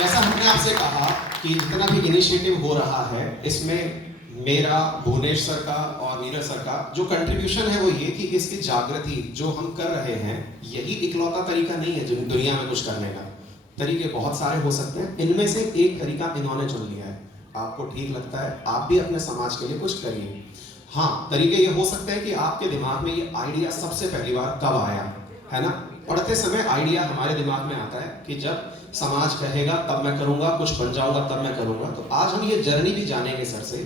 जैसा हमने आपसे कहा कि जितना भी इनिशिएटिव हो रहा है इसमें मेरा, भुवनेश सर का और नीरज सर का जो कंट्रीब्यूशन है वो ये कि इसकी जागृति जो हम कर रहे हैं यही इकलौता तरीका नहीं है जो दुनिया में कुछ करने का। तरीके बहुत सारे हो सकते हैं, इनमें से एक तरीका इन्होंने चुन लिया है। आपको ठीक लगता है आप भी अपने समाज के लिए कुछ करिए। हाँ, तरीके ये हो सकते हैं कि आपके दिमाग में ये आइडिया सबसे पहली बार कब आया है ना। पढ़ते समय आइडिया हमारे दिमाग में आता है कि जब समाज कहेगा तब मैं करूंगा, कुछ बन जाऊंगा तब मैं करूंगा। तो आज हम ये जर्नी भी जानेंगे सर से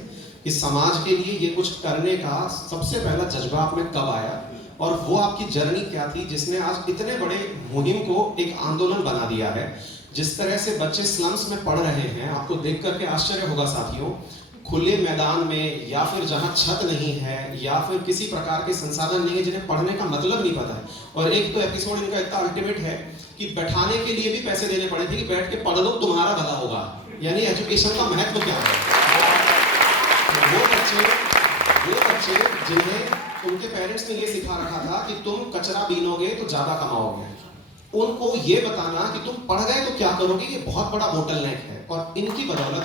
कि समाज के लिए ये कुछ करने का सबसे पहला जज्बा आप में कब आया और वो आपकी जर्नी क्या थी जिसने आज इतने बड़े मुहिम को एक आंदोलन बना दिया है। जिस तरह से बच्चे स्लम्स में पढ़ रहे हैं, आपको देख करके आश्चर्य होगा साथियों, खुले मैदान में या फिर जहां छत नहीं है या फिर किसी प्रकार के संसाधन नहीं है, जिन्हें पढ़ने का मतलब नहीं पता है। और एक तो एपिसोड इनका इतना अल्टीमेट है कि बैठाने के लिए भी पैसे देने पड़े थे कि बैठ के पढ़ लो तुम्हारा भला होगा, यानी एजुकेशन का महत्व क्या है। वो बच्चे जिन्हें उनके पेरेंट्स ने ये सिखा रखा था कि तुम कचरा बीनोगे तो ज्यादा कमाओगे, उनको ये बताना कि तुम पढ़ गए तो क्या करोगे, ये बहुत बड़ा बोटलनेक है। और इनकी बदौलत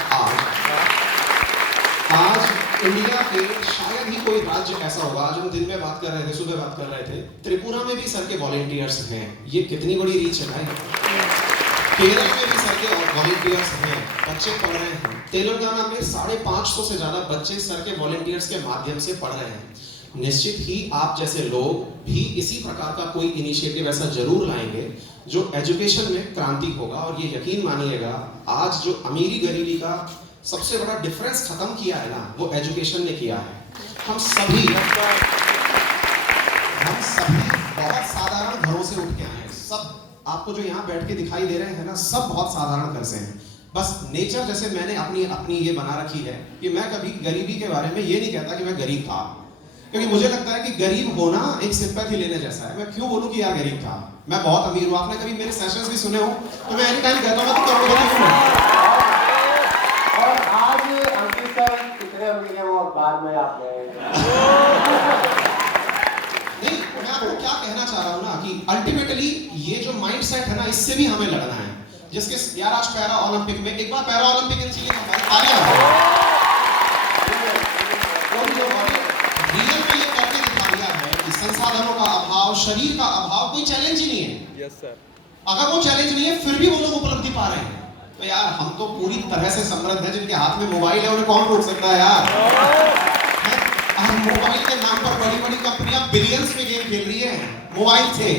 आज इंडिया के शायद ही कोई राज्य ऐसा होगा। आज हम दिन में बात कर रहे थे, सुबह बात कर रहे थे, त्रिपुरा में भी सर के वॉलेंटियर्स हैं। ये कितनी बड़ी रीच है भाई। केरल में भी सर के वॉलेंटियर्स हैं, बच्चे पढ़ रहे हैं। तेलंगाना में 550 से ज्यादा बच्चे सर के वॉलेंटियर्स के माध्यम से पढ़ रहे हैं। निश्चित ही आप जैसे लोग भी इसी प्रकार का कोई इनिशिएटिव ऐसा जरूर लाएंगे जो एजुकेशन में क्रांति होगा। और ये यकीन मानिएगा, आज जो अमीरी गरीबी का सबसे बड़ा डिफरेंस खत्म किया है ना, वो एजुकेशन ने किया है। हम सभी बहुत साधारण घरों से उठ के आए हैं। सब आपको जो यहाँ बैठ के दिखाई दे रहे हैं ना, सब बहुत साधारण घर से हैं। बस नेचर जैसे मैंने अपनी ये बना रखी है कि मैं कभी गरीबी के बारे में ये नहीं कहता कि मैं गरीब था, क्योंकि मुझे लगता है कि गरीब होना एक सिंपैथी लेने जैसा है। मैं क्यों बोलूं कि यार गरीब था, मैं बहुत अमीर हूं। आपने कभी मेरे सेशंस भी सुने हो तो मैं एनी टाइम कहता हूं मैं तो करोड़पति हूं। और आज अंकित सर कितने अमीर हैं वो बाद में आप नहीं, मैं आपको क्या कहना चाह रहा हूं ना कि अल्टीमेटली ये जो माइंडसेट है ना, इससे भी हमें लड़ना है। जिसके यार आज पैरा ओलंपिक में, एक बार पैरा ओलंपिक इन चीजें तालियां रियल में ये करके दिखा दिया है कि संसाधनों का अभाव, शरीर का अभाव कोई चैलेंज ही नहीं है। Yes sir. अगर वो चैलेंज नहीं है फिर भी वो लोग उपलब्धि पा रहे हैं, तो यार हम तो पूरी तरह से समृद्ध हैं। जिनके हाथ में मोबाइल है उन्हें कौन रोक सकता है यार। मोबाइल के नाम पर बड़ी बड़ी कंपनियां बिलियंस में गेम खेल रही है मोबाइल से।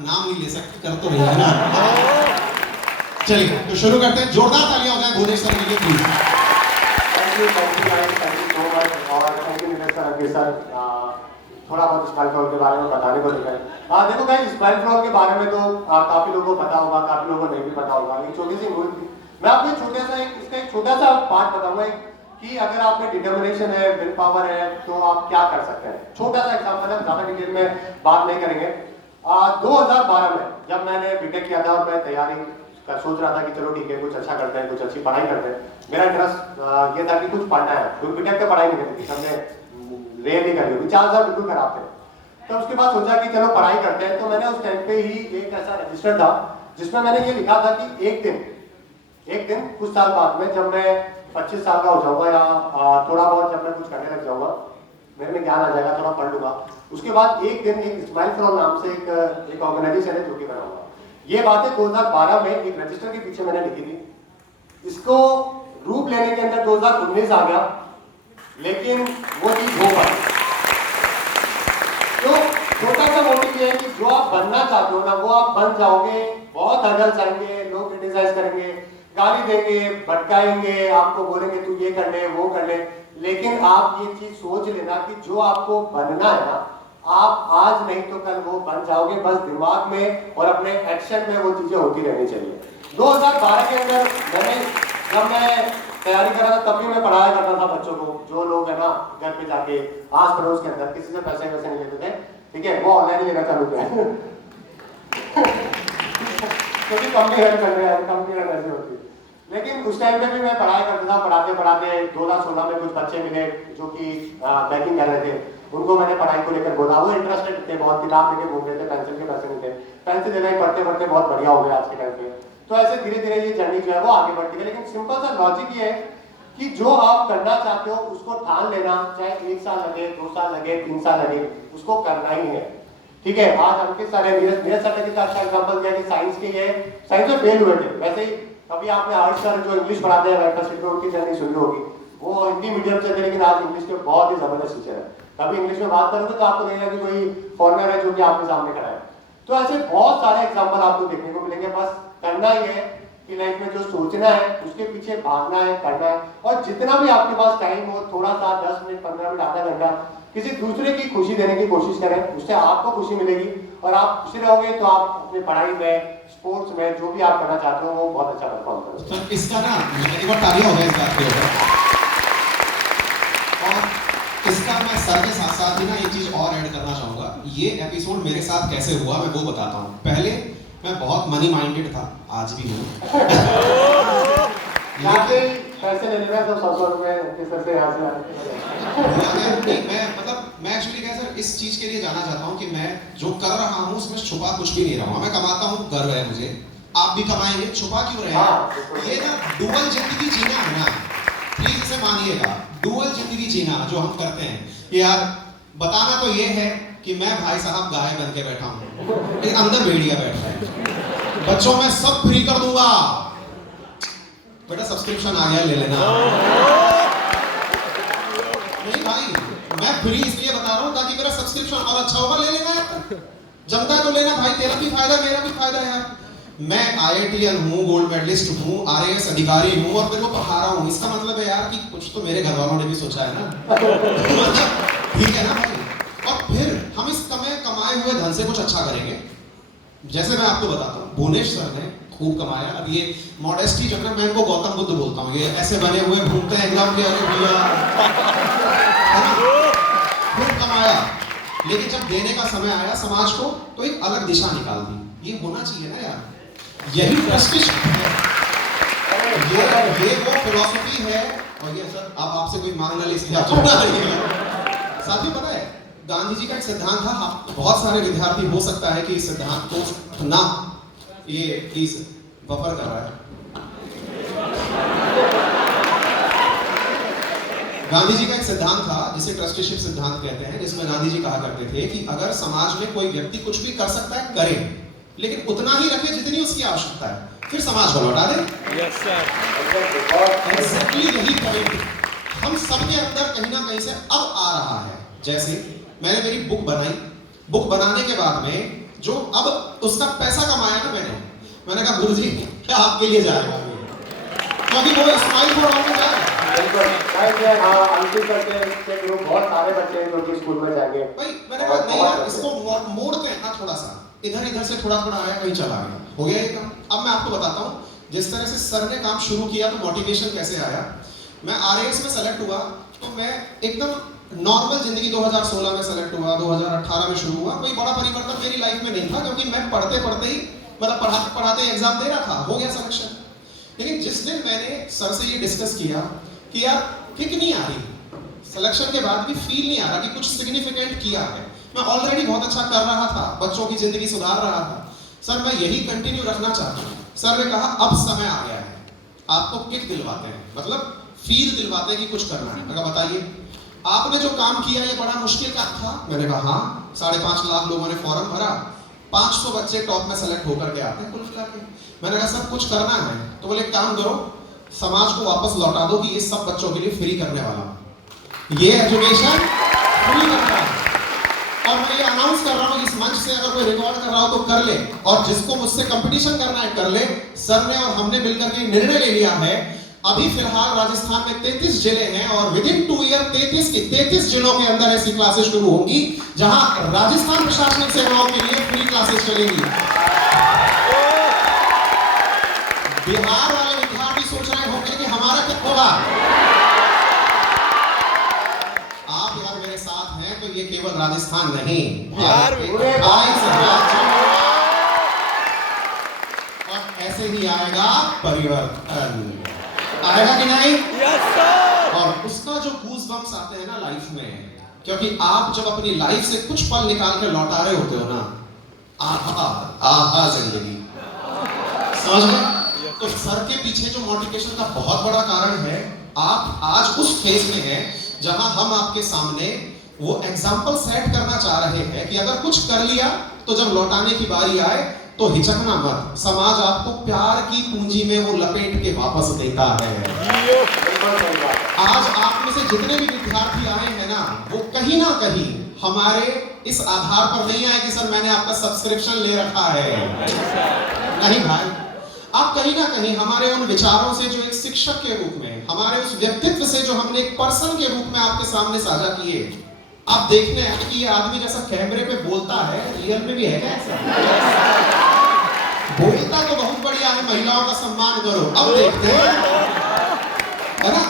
नाम नहीं ले सकते, कर तो रही है ना। चलिए तो शुरू करते हैं। जोरदार तालियां हो जाए भुवनेश सर के लिए please. Thank you so much. और thank you Neeraj sir, Ankit sir, थोड़ा बहुत स्पाइन फ्लॉर के बारे में बताने को लेकर। देखो भाई, स्पाइन फ्लॉर के बारे में तो काफी लोगों को पता होगा, काफी लोगों को नहीं भी पता होगा। एक छोटी सी मूवी थी, मैं आपको इसका एक छोटा सा पार्ट बताऊंगा कि अगर आप में डिटर्मिनेशन है, विल पावर है, तो आप क्या कर सकते हैं। छोटा सा एग्जांपल है, ज्यादा डिटेल में बात नहीं करेंगे। 2012 में जब मैंने बीटेक किया था और मैं तैयारी सोच रहा था कि चलो ठीक है कुछ अच्छा करते हैं, कुछ अच्छी पढ़ाई करते हैं। मेरा इंटरेस्ट ये था कि कुछ पढ़ना है, क्योंकि बीटेक में पढ़ाई नहीं करती थी, सबने रेयर नहीं करी होगी, 4 साल बिल्कुल खराब थे। तो उसके बाद सोचा कि चलो पढ़ाई करते हैं। तो मैंने उस टाइम पे ही एक ऐसा रजिस्टर था जिसमें मैंने ये लिखा था कि एक दिन कुछ साल बाद में जब मैं 25 साल का हो जाऊंगा या थोड़ा बहुत जब मैं कुछ करने लग जाऊंगा, मेरे में ज्ञान आ जाएगा, थोड़ा पढ़ लूंगा, उसके बाद एक दिन एक स्माइल फॉर ऑल नाम से एक ऑर्गेनाइजेशन है जो कि बनाऊंगा। ये बातें 2012 में एक रजिस्टर के पीछे मैंने लिखी थी। इसको रूप लेने के अंदर 2019 आ गया, लेकिन वो चीज हो पाई। तो छोटा सा मोटिव ये है कि जो आप बनना चाहते हो ना, वो आप बन जाओगे। बहुत हर्डल्स आएंगे, लोग क्रिटिसाइज करेंगे, गाली देंगे, भटकाएंगे, आपको बोलेंगे तू ये कर ले, वो कर ले, लेकिन आप ये चीज सोच लेना कि जो आपको बनना है ना, आप आज नहीं तो कल वो बन जाओगे। बस दिमाग में और अपने एक्शन में वो चीजें होती रहनी चाहिए। 2012 के अंदर जब मैं तैयारी कर रहा था, तब भी मैं पढ़ाया करता था बच्चों को। जो लोग है ना घर पे जाके आस पड़ोस के अंदर किसी से पैसे वैसे नहीं लेते थे, ठीक है, वो ऑनलाइन लेना चालू किया क्योंकि कंपनी हेल्प कर रहे हैं, कंपनी हेल्प ऐसी होती है। लेकिन उस टाइम पे भी मैं पढ़ाई करता था। पढ़ाते 2016 में कुछ बच्चे मिले जो कि बैकिंग कर रहे थे। उनको मैंने पढ़ाई को लेकर बोला, वो इंटरेस्टेड थे, बहुत किताब लेके घूम रहे थे, पेंसिल के पैसे नहीं थे। पेंसिल लेना ही पढ़ते पढ़ते बहुत बढ़िया हो गया आज के टाइम पे। तो ऐसे धीरे धीरे ये जर्नी जो है वो आगे बढ़ती है। लेकिन सिंपल सा लॉजिक ये है कि जो आप करना चाहते हो उसको ठान लेना, चाहे 1 साल लगे, 2 साल लगे, 3 साल लगे, उसको करना ही है। ठीक है, आज हमके सारे नीरज सर ने कितना अच्छा एग्जांपल दिया कि साइंस के ये साइंस में फेल हुए थे। वैसे ही कभी आपने हर्ष सर जो इंग्लिश पढ़ाते हैं वेब पर उनकी जर्नी सुनी होगी, वो हिंदी मीडियम से थे लेकिन आज इंग्लिश के बहुत ही जबरदस्त टीचर है। कभी इंग्लिश में बात करोगे तो आपको लगेगा कि कोई फॉरेनर है जो कि आपके सामने खड़ा है। तो ऐसे बहुत सारे एग्जांपल आपको देखने को मिलेंगे। बस करना ही है कि लाइफ में जो सोचना है उसके पीछे भागना है, करना है, और जितना भी आपके पास टाइम हो, थोड़ा सा 10 मिनट, 15 मिनट, आधा घंटा किसी दूसरे की खुशी देने की कोशिश करें, उससे आपको खुशी मिलेगी और आप खुशी रहोगे तो आप अपनी पढ़ाई में, स्पोर्ट्स में, जो भी आप करना चाहते हो वो बहुत अच्छा परफॉर्म करोगे। तो इसका ना एक बार तालियां हो गया इस बात के ऊपर। और इसका मैं सर के साथ साथ ही ना एक चीज और ऐड करना चाहूंगा। ये एपिसोड मेरे साथ कैसे हुआ मैं वो बताता हूँ। पहले मैं बहुत मनी माइंडेड था, आज भी हूँ। पैसे लेने में तो 100 रुपए किसी से यहाँ से मैं एक्चुअली क्या सर इस चीज के लिए जाना चाहता हूँ कि मैं जो कर रहा हूँ उसमें छुपा कुछ भी नहीं रहा हूँ। मैं कमाता हूँ, गर्व है मुझे, आप भी कमाएंगे, छुपा क्यों रहे? ये ना डुअल जिंदगी जीना है ना, प्लीज इसे मानिएगा। डुअल जिंदगी जीना जो हम करते हैं, यार बताना तो ये है कि मैं भाई साहब गाय बन के बैठा हूँ, लेकिन अंदर भेड़िया बैठा है। बच्चों में सब फ्री कर दूंगा, बेटा सब्सक्रिप्शन आ गया ले लेना। नहीं भाई, मैं फ्री इसलिए बता रहा हूँ ताकि मेरा सब्सक्रिप्शन और अच्छा होगा, ले लेना यार। जमता है तो लेना भाई, तेरा भी फायदा मेरा भी फायदा है यार। मैं IITian हूँ, गोल्ड मेडलिस्ट हूँ, RAS अधिकारी हूँ और मेरे को पढ़ा रहा हूँ। इसका मतलब है यार कि कुछ तो मेरे घर वालों ने भी सोचा है ना। ठीक है ना भाई। और फिर हम इस कमाए हुए धन से कुछ अच्छा करेंगे। जैसे मैं आपको बताता हूँ, भुवनेश सर ने खूब कमाया। अब ये मॉडेस्टी जो है मैं इनको गौतम बुद्ध बोलता हूँ, ये ऐसे बने हुए घूमते हैं एग्जाम के आगे भैया, खूब कमाया। लेकिन जब देने का समय आया समाज को तो एक अलग दिशा निकाल दी। ये होना चाहिए ना यार, यही प्रेस्टीज है, ये वो फिलॉसफी है। और ये सर आप आपसे कोई मांगना ले इसलिए आप साथी पता है गांधी जी का एक सिद्धांत था। बहुत सारे विद्यार्थी हो सकता है कि इस सिद्धांत को ना, ये प्लीज बफर कर रहा है। गांधी जी का एक सिद्धांत था जिसे ट्रस्टीशिप सिद्धांत कहते हैं, जिसमें गांधी जी कहा करते थे कि अगर समाज में कोई व्यक्ति कुछ भी कर सकता है करे, लेकिन उतना ही रखे जितनी उसकी आवश्यकता है, फिर समाज को लौटा दे। यस सर, एग्जैक्टली यही पॉइंट हम सबके अंदर कहीं ना कहीं से अब आ रहा है। जैसे मैंने मेरी बुक बनाई, बुक बनाने के बाद में जो अब उसका पैसा कमाया ना मैंने कहा गुरु जी आपके लिए जाएगा, क्योंकि वो स्माइल फॉर ऑल में जाएगा। बहुत सारे बच्चे हैं जो कि स्कूल में जाएंगे। भाई मैंने कहा नहीं यार, इसको मोड़ते हैं ना थोड़ा सा, इधर से थोड़ा आया कहीं चला गया, हो गया ये काम। अब मैं आपको बताता हूँ जिस तरह से सर ने काम शुरू किया तो मोटिवेशन कैसे आया। मैं RAS में सेलेक्ट हुआ तो मैं एकदम नॉर्मल जिंदगी 2016 में सेलेक्ट हुआ, 2018 में शुरू हुआ। कोई बड़ा परिवर्तन मेरी लाइफ में नहीं था, क्योंकि मैं पढ़ते ही मतलब पढ़ाते एग्जाम दे रहा था, हो गया सिलेक्शन। लेकिन जिस दिन मैंने सर से ये डिस्कस किया कि यार किक नहीं आ रही, सिलेक्शन के बाद भी फील नहीं आ रहा कि कुछ सिग्निफिकेंट किया है, मैं ऑलरेडी बहुत अच्छा कर रहा था, बच्चों की जिंदगी सुधार रहा था, सर मैं यही कंटिन्यू रखना चाहता हूँ। सर ने कहा अब समय आ गया है, आपको किक दिलवाते हैं, मतलब फील दिलवाते हैं कि कुछ करना है। मैंने कहा बताइए आपने जो काम किया ये बड़ा मुश्किल काम था। मैंने कहा हाँ, 5.5 लाख लोगों ने फॉर्म भरा, 500 बच्चे टॉप में सेलेक्ट होकर के आते हैं कुल मिला के। मैंने कहा सब कुछ करना है तो बोले काम करो, समाज को वापस लौटा दो कि ये सब बच्चों के लिए फ्री करने वाला, ये एजुकेशन फ्री करना है। और मैं ये अनाउंस कर रहा हूँ इस मंच से, अगर कोई रिकॉर्ड कर रहा हो तो कर ले, और जिसको मुझसे कंपटीशन करना है कर ले। सर ने और हमने मिलकर के निर्णय ले लिया है, अभी फिलहाल राजस्थान में 33 जिले हैं और विद इन 2 ईयर 33 जिलों के अंदर ऐसी क्लासेस शुरू होंगी जहां राजस्थान प्रशासनिक सेवाओं के लिए फ्री क्लासेस चलेंगी। बिहार वाले विद्यार्थी सोच रहे होंगे कि हमारा क्या होगा। आप यार मेरे साथ हैं तो ये केवल राजस्थान नहीं, बिहार में 22 राज्यों और ऐसे ही आएगा परिवर्तन, आएगा कि नहीं? Yes sir. और उसका जो गूज बम्स आते हैं ना लाइफ में, क्योंकि आप जब अपनी लाइफ से कुछ पल निकाल के लौटा रहे होते हो ना, आहा जिंदगी, समझ में तो सर के पीछे जो मोटिवेशन का बहुत बड़ा कारण है, आप आज उस फेज में हैं जहां हम आपके सामने वो एग्जाम्पल सेट करना चाह रहे हैं कि अगर कुछ कर लिया तो जब लौटाने की बारी आए तो हिचकना मत। समाज आपको प्यार की पूंजी में वो लपेट के वापस देता है। आज आप में से जितने भी विद्यार्थी आए हैं ना, वो कहीं ना कहीं हमारे इस आधार पर नहीं आए कि सर मैंने आपका सब्सक्रिप्शन ले रखा है। नहीं भाई, आप कहीं ना कहीं हमारे उन विचारों से जो एक शिक्षक के रूप में, हमारे उस व्यक्तित्व से जो हमने एक पर्सन के रूप में आपके सामने साझा किए, आप देखने हैं कि ये आदमी जैसा कैमरे पे बोलता है, रियल में भी है क्या ऐसा? बोलता तो बहुत बढ़िया है, महिलाओं का सम्मान करो। अब देखते हैं, है ना?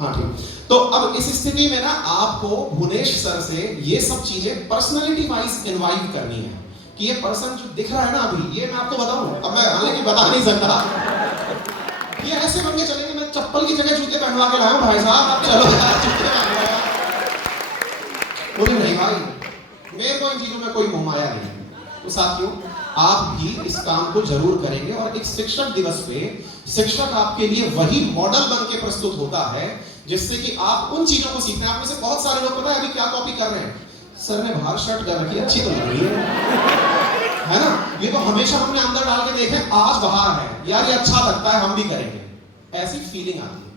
हाँ ठीक। तो अब इस स्थिति में ना आपको भुवनेश सर से ये सब चीजें पर्सनालिटी वाइज इनवाइव करनी है कि ये पर्सन जो दिख रहा है ना अभी, ये मैं आपको बताऊं, अब मैं हालांकि बता नहीं सकता, ये ऐसे बन के चलेंगे। मैं चप्पल की जगह जूते पहनवा के लाया हूं भाई साहब, अब चलो यार जूते पहनवा। बोले नहीं भाई, मेरे को इन चीजों में कोई मोह माया नहीं। तो साथियों, आप भी इस काम को जरूर करेंगे और एक शिक्षक दिवस पे शिक्षक आपके लिए वही मॉडल बन के प्रस्तुत होता है जिससे कि आप उन चीजों को सीखते हैं। आप में से बहुत सारे लोग पता है अभी क्या कॉपी कर रहे हैं, सर ने बाहर शर्ट कर रखी है, अच्छी तो लग रही है ना? ये तो हमेशा हमने अंदर डाल के देखे, आज बाहर है यार, ये अच्छा लगता है, हम भी करेंगे, ऐसी फीलिंग आती है।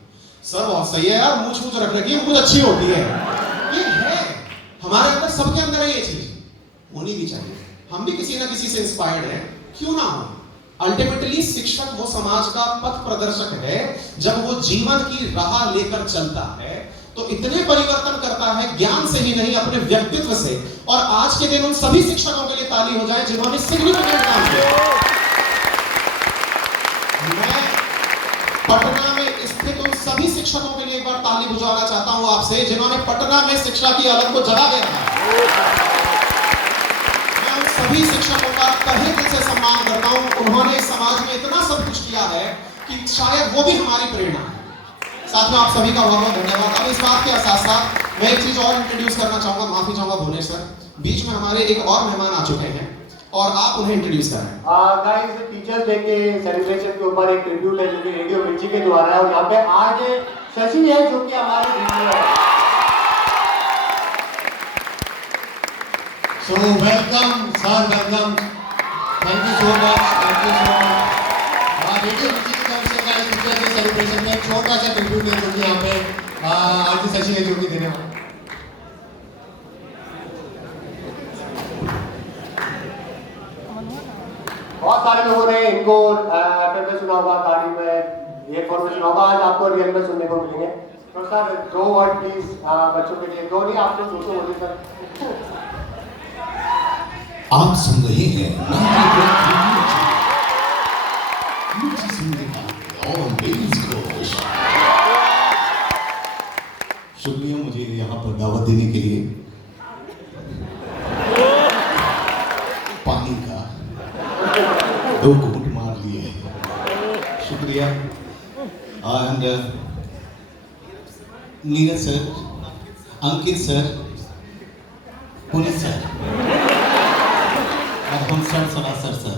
सर बहुत सही है यार, मूछ मूछ रख रखी है, मूछ अच्छी होती है। ये है हमारे अंदर, सबके अंदर है ये चीज, होनी भी चाहिए। हम भी किसी ना किसी से इंस्पायर्ड हैं, क्यों ना हो। अल्टीमेटली शिक्षक वो समाज का पथ प्रदर्शक है। जब वो जीवन की राह लेकर चलता है तो इतने परिवर्तन करता है, ज्ञान से ही नहीं अपने व्यक्तित्व से। और आज के दिन उन सभी शिक्षकों के लिए ताली हो जाए जिन्होंने सिग्निफिकेंट काम किया। मैं पटना में स्थित उन सभी शिक्षकों के लिए एक बार ताली बुझाना चाहता हूं आपसे, जिन्होंने पटना में शिक्षा की अलग को जगा दिया था। मैं उन सभी शिक्षकों का तहे दिल से सम्मान करता हूं। उन्होंने इस समाज में इतना सब कुछ किया है कि शायद वो भी हमारी प्रेरणा है। साथ में आप सभी का बहुत बहुत धन्यवाद। अब इस बात के साथ साथ मैं एक चीज और इंट्रोड्यूस करना चाहूंगा, माफी चाहूंगा भुवनेश सर, बीच में हमारे एक और मेहमान आ चुके हैं और आप उन्हें इंट्रोड्यूस करें। गाइस, टीचर्स डे के सेलिब्रेशन के ऊपर एक ट्रिब्यूट है जो कि रेडियो मिर्ची के द्वारा है और यहाँ पे आज शशि है जो कि हमारे जूनियर है। So welcome, sir, welcome. Thank you so much. Thank you so much. Radio मिर्ची की तरफ से गाइस टीचर्स डे सेलिब्रेशन में एक छोटा सा ट्रिब्यूट है जो कि यहाँ पे आज शशि है जो कि देने वाला। बहुत सारे लोगों ने इनको एफएम में सुना होगा, गाड़ी में, ईयरफोन में सुना होगा, आज आपको रियल में सुनने को मिलेंगे। तो सर दो वर्ड प्लीज बच्चों के लिए, दो नहीं आपको दो तो बोलिए सर। आप सुन रहे हैं शुक्रिया मुझे यहाँ पर दावत देने के लिए। पानी का 2 घूंट मार लिए, शुक्रिया। And Neeraj sir, Ankit sir, Puneet sir और हम सर सरासर सर,